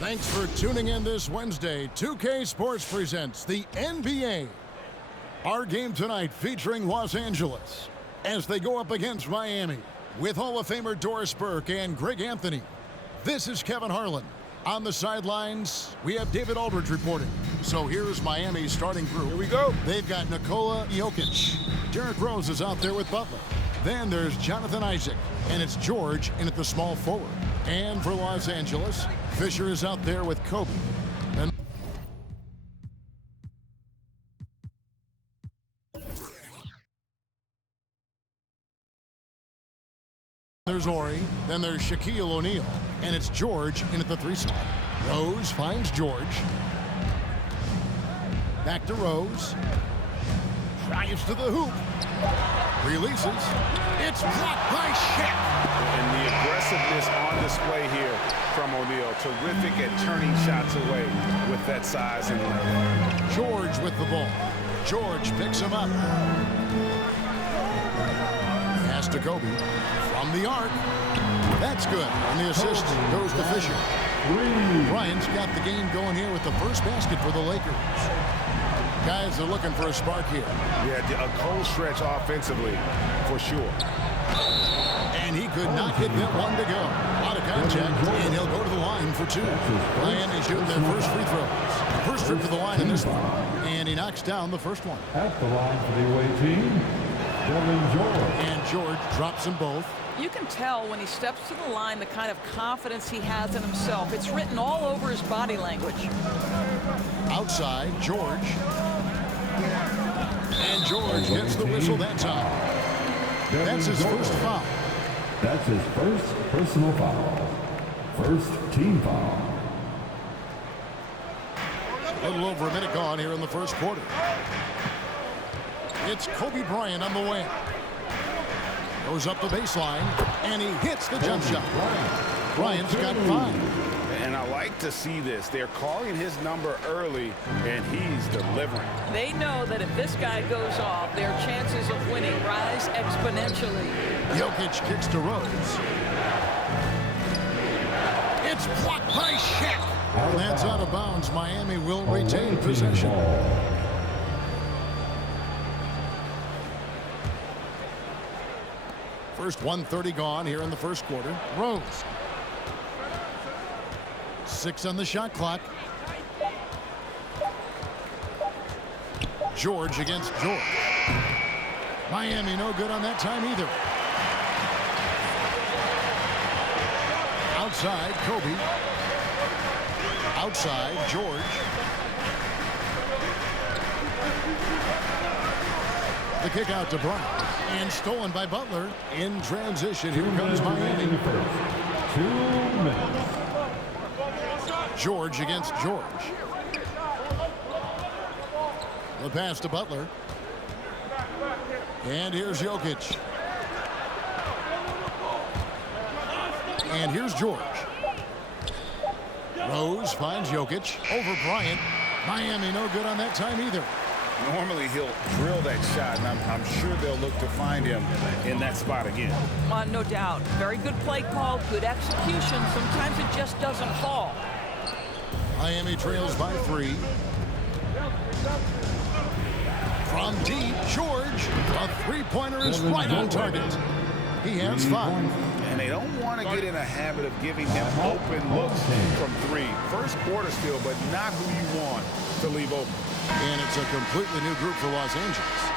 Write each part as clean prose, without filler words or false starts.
Thanks for tuning in this Wednesday. 2K Sports presents the NBA. Our game tonight featuring Los Angeles as they go up against Miami with Hall of Famer Doris Burke and Greg Anthony. This is Kevin Harlan. On the sidelines, we have David Aldridge reporting. So here's Miami's starting group. Here we go. They've got Nikola Jokic. Derrick Rose is out there with Butler. Then there's Jonathan Isaac, and it's George in at the small forward. And for Los Angeles, Fisher is out there with Kobe. And there's Ori, then there's Shaquille O'Neal, and it's George in at the 3 slot. Rose finds George. Back to Rose. Drives to the hoop. Releases. It's blocked by Shaq. And the aggressiveness on display here from O'Neal. Terrific at turning shots away with that size and length. George with the ball. George picks him up. Pass to Kobe. From the arc. That's good. And the assist goes to Fisher. Bryant's got the game going here with the first basket for the Lakers. Guys are looking for a spark here. Yeah, a cold stretch offensively, for sure. And he could not get that one to go. Out of contact, and he'll go to the line for 2. Miami shooting their first free throws. First trip to the line in this one. And he knocks down the first one. At the line for the away team, George. And George drops them both. You can tell when he steps to the line the kind of confidence he has in himself. It's written all over his body language. Outside, George. And George gets the whistle that time. That's his first foul. That's his first personal foul. First team foul. A little over a minute gone here in the first quarter. It's Kobe Bryant on the wing. Goes up the baseline, and he hits the jump shot. Bryant's got 5. And I like to see this. They're calling his number early, and he's delivering. They know that if this guy goes off, their chances of winning rise exponentially. Jokic kicks to Rose. It's blocked by Shaq. And that's out of bounds. Miami will retain possession. First 1:30 gone here in the first quarter. Rose. 6 on the shot clock. George against George. Miami no good on that time either. Outside, Kobe. Outside, George. The kick out to Bryant. And stolen by Butler. In transition, here comes Miami. 2 minutes. George against George. The pass to Butler. And here's Jokic. And here's George. Rose finds Jokic over Bryant. Miami no good on that time either. Normally he'll drill that shot, and I'm sure they'll look to find him in that spot again. No doubt. Very good play call, good execution. Sometimes it just doesn't fall. Miami trails by 3. From deep, George. A 3-pointer is right on target. He has 5. And they don't want to get in a habit of giving him open looks from 3. First quarter still, but not who you want to leave open. And it's a completely new group for Los Angeles.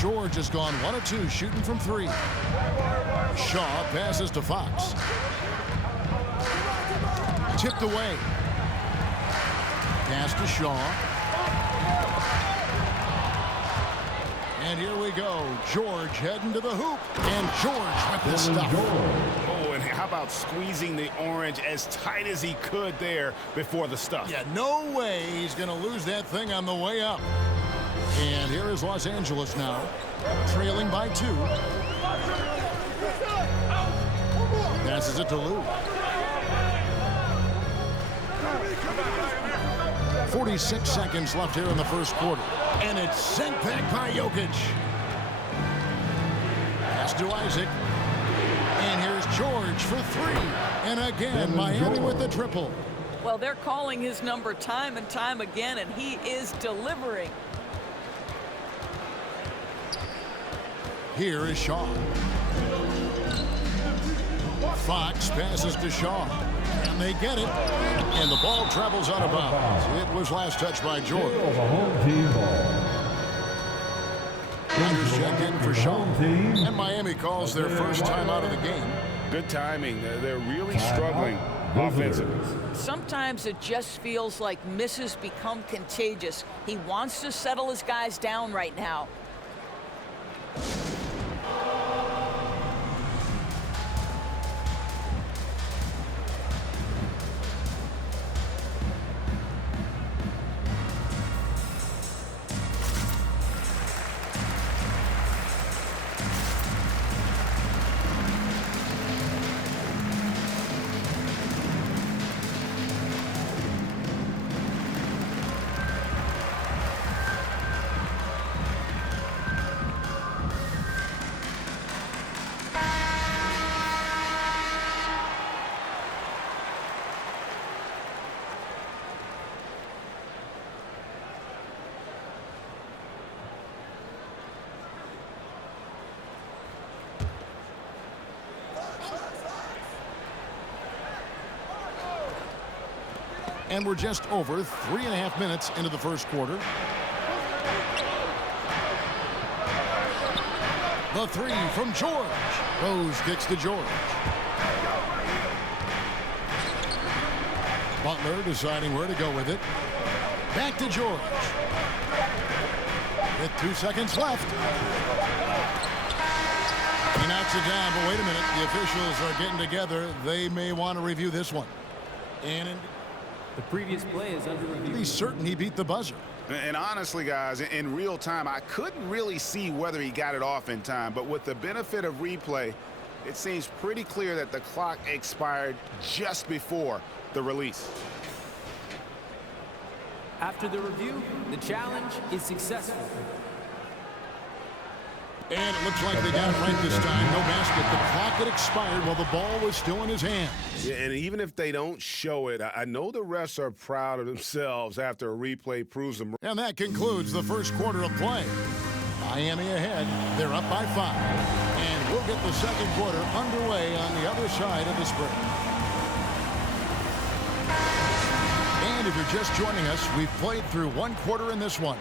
George has gone 1 of 2 shooting from 3. Shaw passes to Fox. Tipped away. Pass to Shaw. And here we go. George heading to the hoop. And George with the stuff. Oh, and how about squeezing the orange as tight as he could there before the stuff? Yeah, no way he's going to lose that thing on the way up. And here is Los Angeles now, trailing by 2. Passes it to Lou. 46 seconds left here in the first quarter. And it's sent back by Jokic. Pass to Isaac. And here's Here's George for three. And again, Miami with the triple. Well, they're calling his number time and time again, and he is delivering. Here is Shaw. Fox passes to Shaw. And they get it. And the ball travels out of bounds. It was last touched by George. Home team ball. Riders check in for Shaw. And Miami calls their first time out of the game. Good timing. They're really struggling offensively. Sometimes it just feels like misses become contagious. He wants to settle his guys down right now. And we're just over 3.5 minutes into the first quarter. The three from George. Rose kicks to George. Butler deciding where to go with it. Back to George. With 2 seconds left. He knocks it down, but wait a minute. The officials are getting together. They may want to review this one. And the previous play is under review. he's certain he beat the buzzer. And honestly, guys, in real time, I couldn't really see whether he got it off in time. But with the benefit of replay, it seems pretty clear that the clock expired just before the release. After the review, the challenge is successful. And it looks like they got it right this time. No basket. The clock had expired while the ball was still in his hands. Yeah, and even if they don't show it, I know the refs are proud of themselves after a replay proves them. And that concludes the first quarter of play. Miami ahead. They're up by 5. And we'll get the second quarter underway on the other side of this break. And if you're just joining us, we've played through one quarter in this one.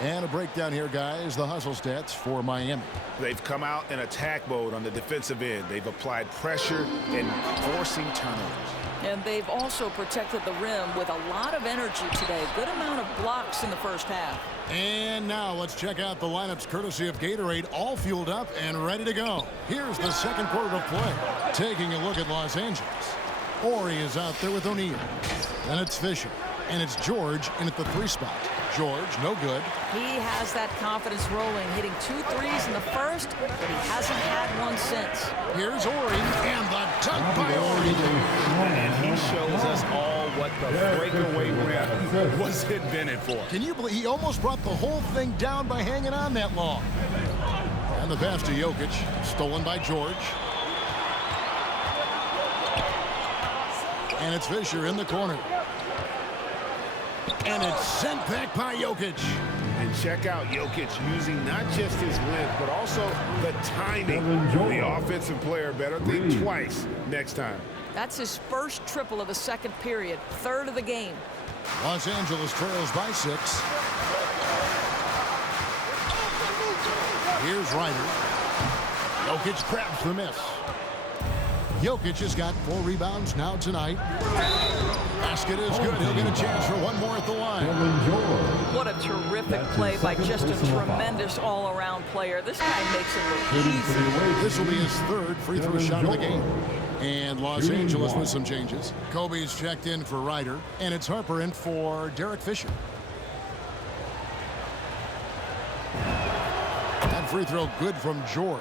And a breakdown here, guys. The hustle stats for Miami. They've come out in attack mode on the defensive end. They've applied pressure and forcing turnovers. And they've also protected the rim with a lot of energy today. Good amount of blocks in the first half. And now let's check out the lineups courtesy of Gatorade, all fueled up and ready to go. Here's the second quarter of play. Taking a look at Los Angeles. Ori is out there with O'Neal. Then it's Fisher. And it's George in at the 3 spot. George, no good. He has that confidence rolling, hitting 2 threes in the first, but he hasn't had one since. Here's Ori, and the dunk by Ori. And he shows us all what the breakaway rim was invented for. Can you believe he almost brought the whole thing down by hanging on that long? And the pass to Jokic, stolen by George. And it's Fisher in the corner. And it's sent back by Jokic. And check out Jokic using not just his length, but also the timing. The offensive player better think twice next time. That's his first triple of the second period, third of the game. Los Angeles trails by 6. Here's Ryder. Jokic grabs the miss. Jokic has got 4 rebounds now tonight. Basket is good. He'll get a chance for one more at the line. What a terrific play by just a tremendous all-around player. This guy makes it look easy. This will be his 3rd free throw shot of the game. And Los Angeles with some changes. Kobe's checked in for Ryder, and it's Harper in for Derek Fisher. That free throw good from George.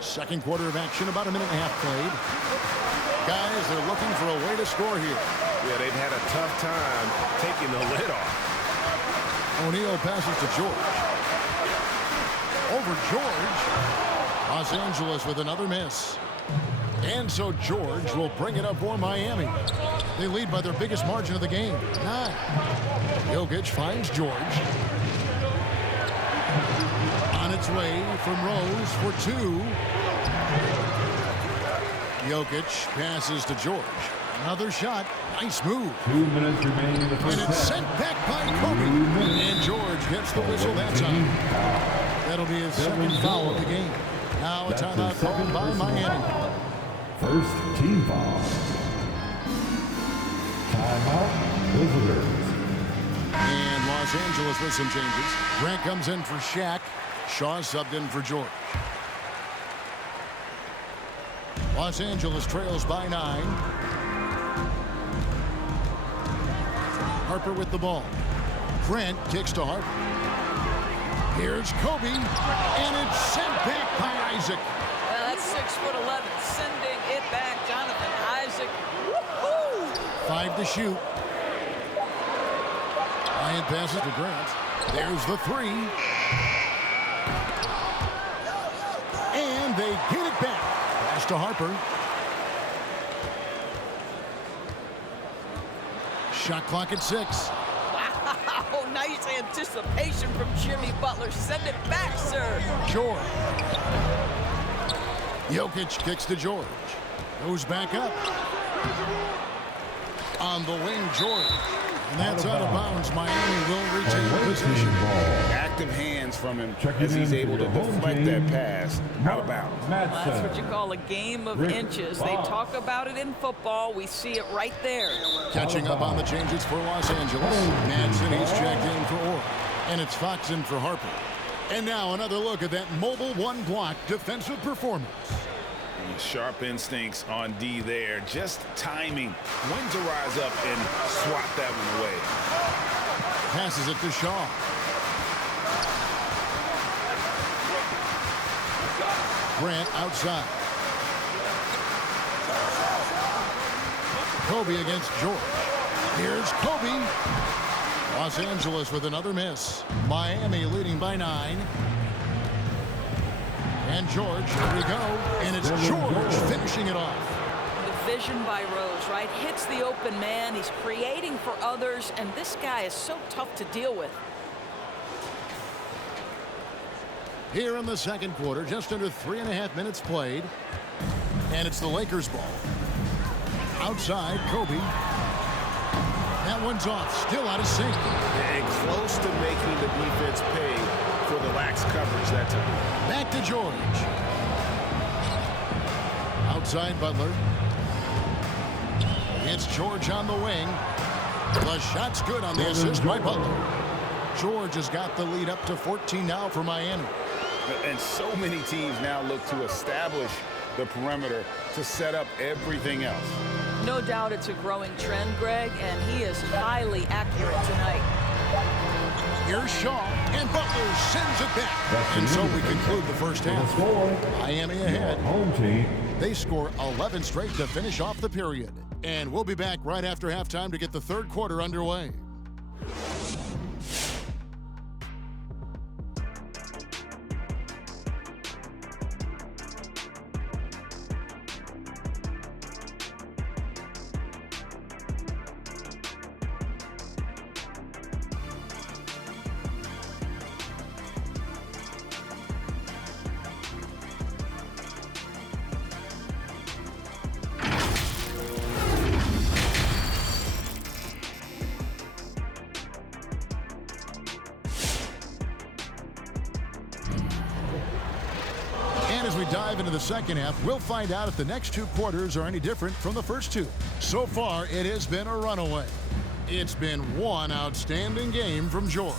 Second quarter of action, about a minute and a half played. Guys, they're looking for a way to score here. Yeah, they've had a tough time taking the lid off. O'Neal passes to George. over George. Los Angeles with another miss. And so George will bring it up for Miami. They lead by their biggest margin of the game, 9. Jokic finds George. On its way from Rose for 2. Jokic passes to George. Another shot. Nice move. 2 minutes remaining in the first And it's half. sent back by Kobe. And George gets the whistle that time. That'll be his second foul of the game. Now a That's timeout his called second by personal Miami. foul. First team foul. Timeout, visitors. And Los Angeles with some changes. Grant comes in for Shaq. Shaw subbed in for George. Los Angeles trails by 9. Harper with the ball. Grant kicks to Harper. Here's Kobe, and it's sent back by Isaac. Well, that's 6'11", sending it back. Jonathan Isaac. Woo-hoo! 5 to shoot. Bryant passes to Grant. There's the 3. And they get it back. Pass to Harper. Shot clock at 6. Wow, nice anticipation from Jimmy Butler. Send it back, sir. George. Jokic kicks to George. Goes back up. On the wing, George. And that's out of bounds. Miami will retain possession. Active hands from him Checking as he's in able for to the home deflect team, that pass out of bounds. Well, that's what you call a game of Rick inches. They Ross. talk about it in football. We see it right there. Catching up on the changes for Los Angeles. Madsen, he's checked in for Orr. And it's Fox in for Harper. And now another look at that mobile one-block defensive performance. Sharp instincts on D there. Just timing when to rise up and swat that one away. Passes it to Shaw. Grant outside. Kobe against George. Here's Kobe. Los Angeles with another miss. Miami leading by 9. And George, here we go. And it's George finishing it off. The vision by Rose, right? Hits the open man. He's creating for others, and this guy is so tough to deal with. Here in the second quarter, just under 3.5 minutes played. And it's the Lakers ball. Outside, Kobe. That one's off, still out of sync. And close to making the defense pay for the lax coverage that time. Back to George. Outside Butler. It's George on the wing. The shot's good on the assist by Butler. George has got the lead up to 14 now for Miami. And so many teams now look to establish the perimeter to set up everything else. No doubt it's a growing trend, Greg, and he is highly accurate tonight. Here's Shaw, and Butler sends it back. And so we conclude the first half. Miami ahead. Home team. They score 11 straight to finish off the period. And we'll be back right after halftime to get the third quarter underway. As we dive into the second half, we'll find out if the next 2 quarters are any different from the first 2. So far, it has been a runaway. It's been one outstanding game from George.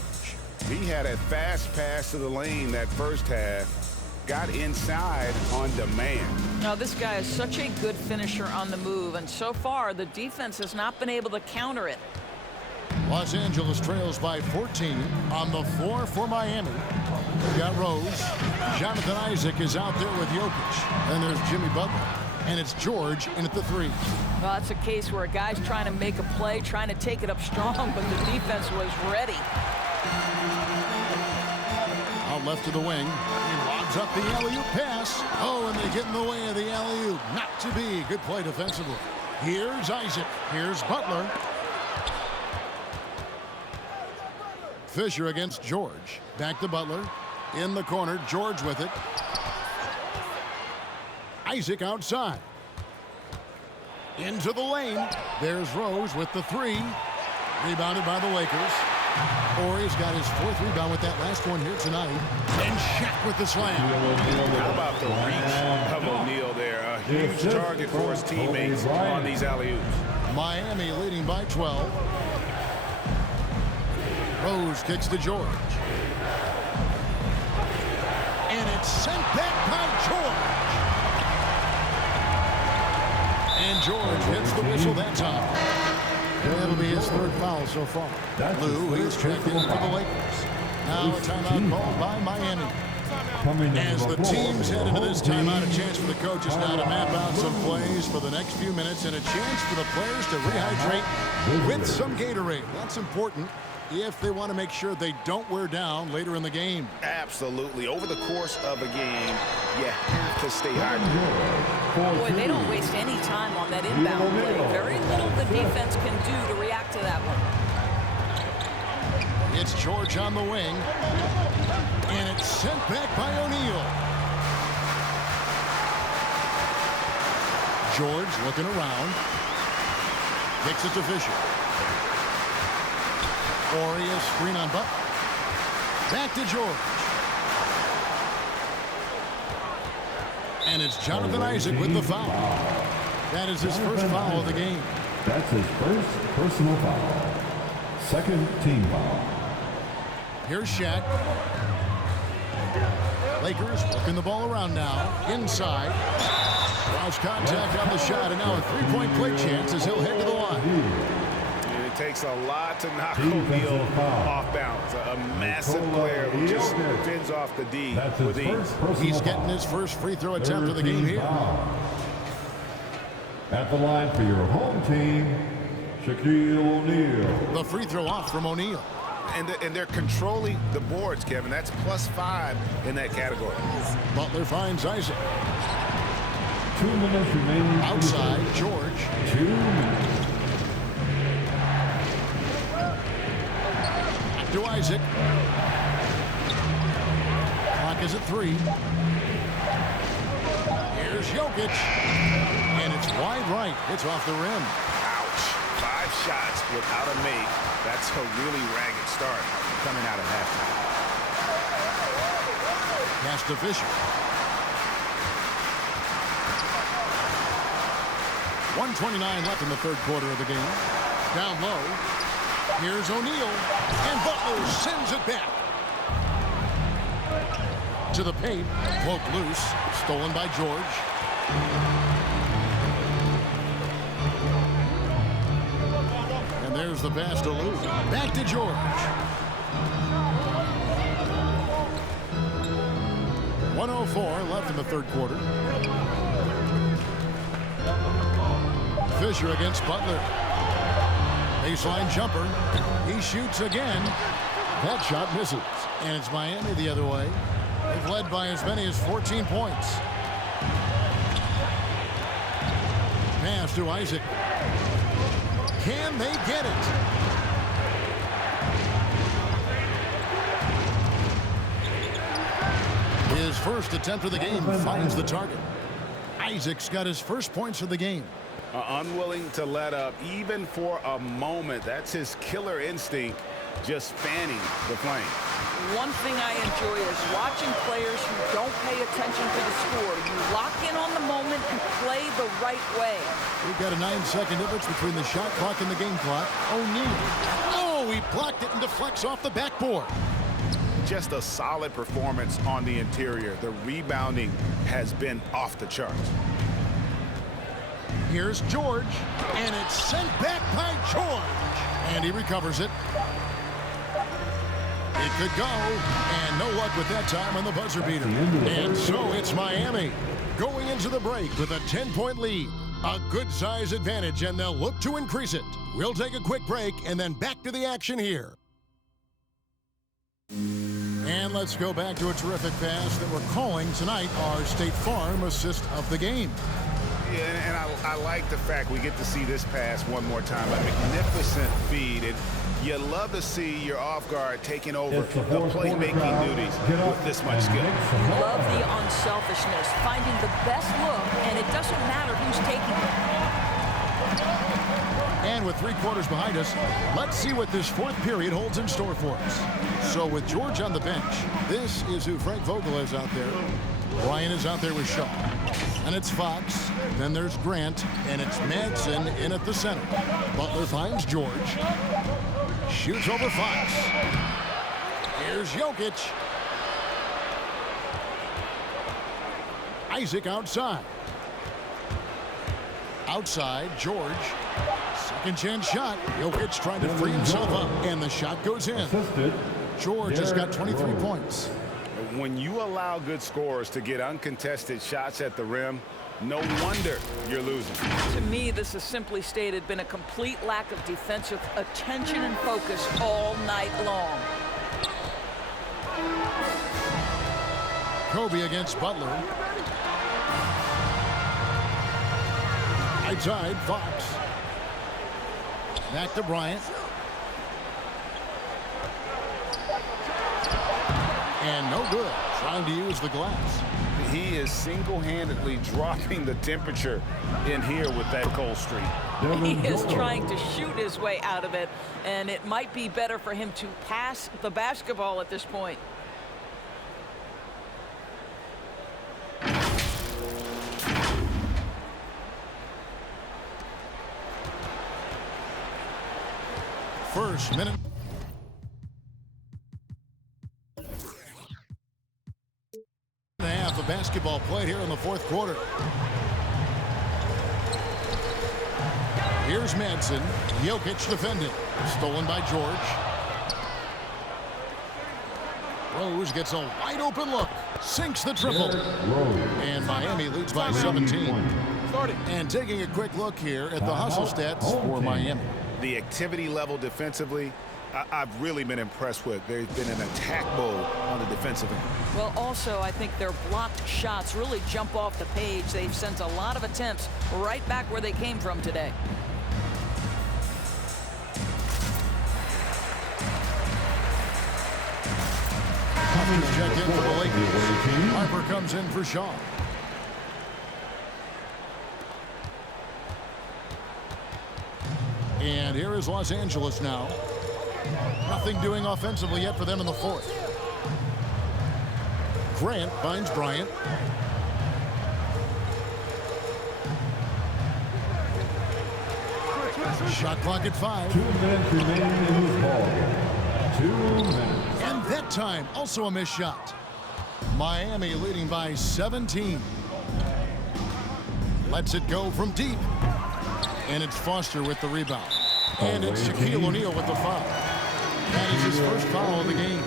He had a fast pass to the lane that first half. Got inside on demand. Now, this guy is such a good finisher on the move, and so far, the defense has not been able to counter it. Los Angeles trails by 14 on the floor for Miami. We've got Rose. Jonathan Isaac is out there with Jokic. Then there's Jimmy Butler. And it's George in at the 3. Well, it's a case where a guy's trying to make a play, trying to take it up strong, but the defense was ready. A left to the wing. He lobs up the alley-oop pass. Oh, and they get in the way of the alley-oop. Not to be. Good play defensively. Here's Isaac. Here's Butler. Fisher against George. Back to Butler. In the corner. George with it. Isaac outside. Into the lane. There's Rose with the three. Rebounded by the Lakers. Horry's got his fourth rebound with that last one here tonight. And Shaq with the slam. How about the reach of O'Neal there? A huge target for his teammates on these alley-oops. Miami leading by 12. Rose kicks to George. And it's sent back by George. And George hits the whistle that time. That'll be his third foul so far. Lou, he's checked in for the Lakers. Now a timeout called by Miami. As the teams head into this timeout, a chance for the coaches now to map out some plays for the next few minutes and a chance for the players to rehydrate with some Gatorade. That's important if they want to make sure they don't wear down later in the game. Absolutely. Over the course of a game, you have to stay hydrated. Boy, they don't waste any time on that inbound play. Very little the defense can do to react to that one. It's George on the wing. And it's sent back by O'Neal. George looking around. Kicks it to Fisher. Horry, screen on Butler. Back to George. And it's Jonathan Isaac with the foul. That is his first foul of the game. That's his first personal foul. Second team foul. Here's Shaq. Lakers working the ball around now. Inside. Lost contact on the shot, and now a three-point play chance as he'll head to the line. And it takes a lot to knock O'Neal off balance. A massive player who just fins off the D with ease. He's getting his first free throw attempt of the game here. At the line for your home team, Shaquille O'Neal. The free throw off from O'Neal. And they're controlling the boards, Kevin. That's +5 in that category. Butler finds Isaac. 2 minutes remaining. Outside, George. 2 minutes. To Isaac. Clock is at 3. Here's Jokic. And it's wide right. It's off the rim. Ouch. 5 shots without a make. That's a really ragged start coming out of halftime. Pass to Fisher. 1:29 left in the third quarter of the game. Down low. Here's O'Neal. And Butler sends it back. To the paint. Cloak loose. Stolen by George. And there's the pass to Lou. Back to George. 1:04 left in the third quarter. Fisher against Butler. Baseline jumper. He shoots again. That shot misses. And it's Miami the other way. They've led by as many as 14 points. Pass to Isaac. Can they get it? His first attempt of the game finds the target. Isaac's got his first points of the game. Unwilling to let up even for a moment. That's his killer instinct, just fanning the flame. One thing I enjoy is watching players who don't pay attention to the score. You lock in on the moment and play the right way. We've got a 9-second difference between the shot clock and the game clock. O'Neal. Oh, he blocked it and deflects off the backboard. Just a solid performance on the interior. The rebounding has been off the charts. Here's George, and it's sent back by George. And he recovers it. It could go, and no luck with that time on the buzzer beater. And so it's Miami going into the break with a 10-point lead. A good size advantage, and they'll look to increase it. We'll take a quick break and then back to the action here. And And let's go back to a terrific pass that we're calling tonight our State Farm assist of the game. Yeah, and I like the fact we get to see this pass one more time. A magnificent feed. And you love to see your off guard taking over the playmaking duties with this much skill. You love the unselfishness, finding the best look, and it doesn't matter who's taking it. And with 3 quarters behind us, let's see what this fourth period holds in store for us. So with George on the bench, this is who Frank Vogel is out there. Brian is out there with Shaw. And it's Fox. Then there's Grant. And it's Madsen in at the center. Butler finds George. Shoots over Fox. Here's Jokic. Isaac outside. Outside, George. Second chance shot. Jokic trying to free himself up. And the shot goes in. George has got 23 points. When you allow good scorers to get uncontested shots at the rim, no wonder you're losing. To me, this has simply stated been a complete lack of defensive attention and focus all night long. Kobe against Butler. Outside, Fox. Back to Bryant. And no good. Trying to use the glass. He is single-handedly dropping the temperature in here with that cold streak. He is trying to shoot his way out of it, and it might be better for him to pass the basketball at this point. First minute. Half of basketball played here in the fourth quarter. Here's Madsen. Jokic defended. Stolen by George. Rose gets a wide open look. Sinks the triple. And Miami leads by 17. And taking a quick look here at the hustle stats for Miami. The activity level defensively, I've really been impressed with. There's been an attack mode on the defensive end. Well, also, I think their blocked shots really jump off the page. They've sent a lot of attempts right back where they came from today. Check in for the Lakers. Harper comes in for Shaw. And here is Los Angeles now. Nothing doing offensively yet for them in the fourth. Grant finds Bryant. Shot clock at 5. 2 minutes remaining in this ball game. 2 minutes. And that time, also a missed shot. Miami leading by 17. Lets it go from deep. And it's Foster with the rebound. And it's Shaquille O'Neal with the foul. That is his first foul of the game.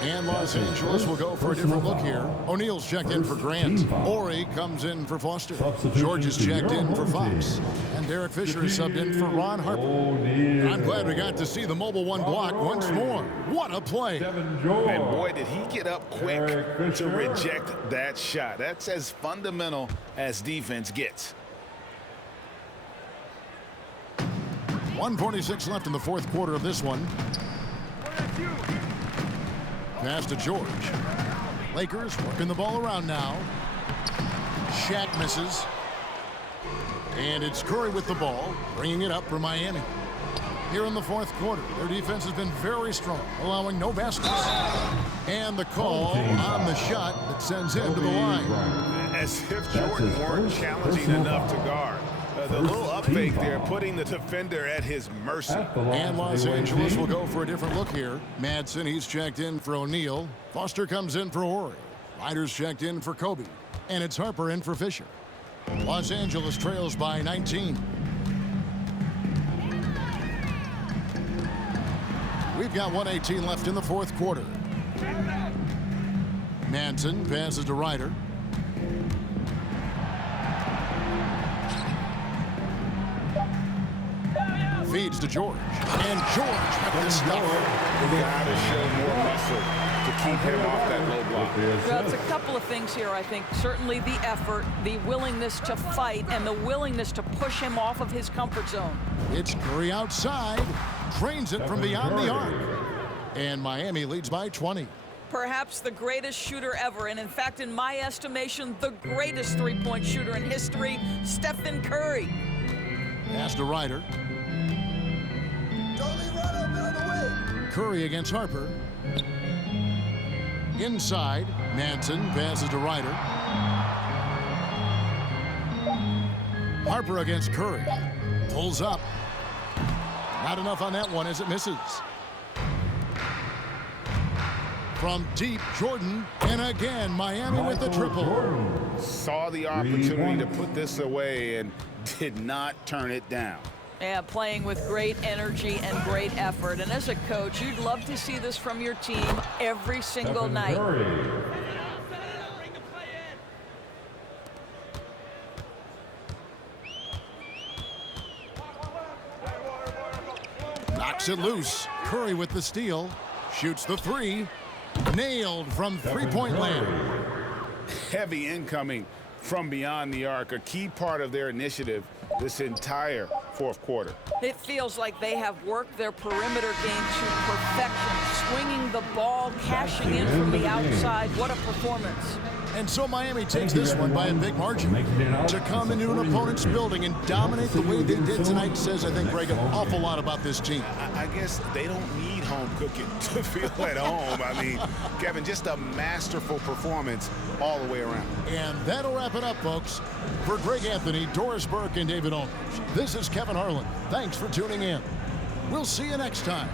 And Los Angeles will go for a different look here. O'Neal's checked in for Grant. Ori comes in for Foster. George is checked in for Fox. And Derek Fisher is subbed in for Ron Harper. I'm glad we got to see the mobile one block once more. What a play. And boy, did he get up quick to reject that shot. That's as fundamental as defense gets. 1:46 left in the fourth quarter of this one. Pass to George. Lakers working the ball around now. Shaq misses. And it's Curry with the ball, bringing it up for Miami. Here in the fourth quarter, their defense has been very strong, allowing no baskets. And the call on the shot that sends him to the line. As if Jordan weren't challenging enough to guard. The little up fake there, putting the defender at his mercy. And Los Angeles will go for a different look here. Madsen, he's checked in for O'Neal. Foster comes in for Ori. Ryder's checked in for Kobe. And it's Harper in for Fisher. Los Angeles trails by 19. We've got 1:18 left in the fourth quarter. Madsen passes to Ryder. Feeds to George. And George with the stuff. You gotta show more muscle to keep him off that low block. Well, it's a couple of things here, I think. Certainly the effort, the willingness to fight, and the willingness to push him off of his comfort zone. It's Curry outside, drains it from beyond the arc. And Miami leads by 20. Perhaps the greatest shooter ever, and in fact, in my estimation, the greatest three-point shooter in history, Stephen Curry. Pass to Ryder. Curry against Harper. Inside, Manson passes to Ryder. Harper against Curry. Pulls up. Not enough on that one as it misses. From deep, Jordan, and again, Miami with the triple. Saw the opportunity to put this away and did not turn it down. Yeah, playing with great energy and great effort. And as a coach, you'd love to see this from your team every single night. Knocks it loose. Curry with the steal. Shoots the three. Nailed from three-point land. Heavy incoming from beyond the arc, a key part of their initiative this entire fourth quarter. It feels like they have worked their perimeter game to perfection, swinging the ball, cashing in from the outside. What a performance. And so Miami takes this one by a big margin. To come into an opponent's building and dominate the way they did tonight says, I think, Greg, an awful lot about this team. I guess they don't need home cooking to feel at home. I mean, Kevin, just a masterful performance all the way around. And that'll wrap it up, folks. For Greg Anthony, Doris Burke, and David Aldridge, this is Kevin Harlan. Thanks for tuning in. We'll see you next time.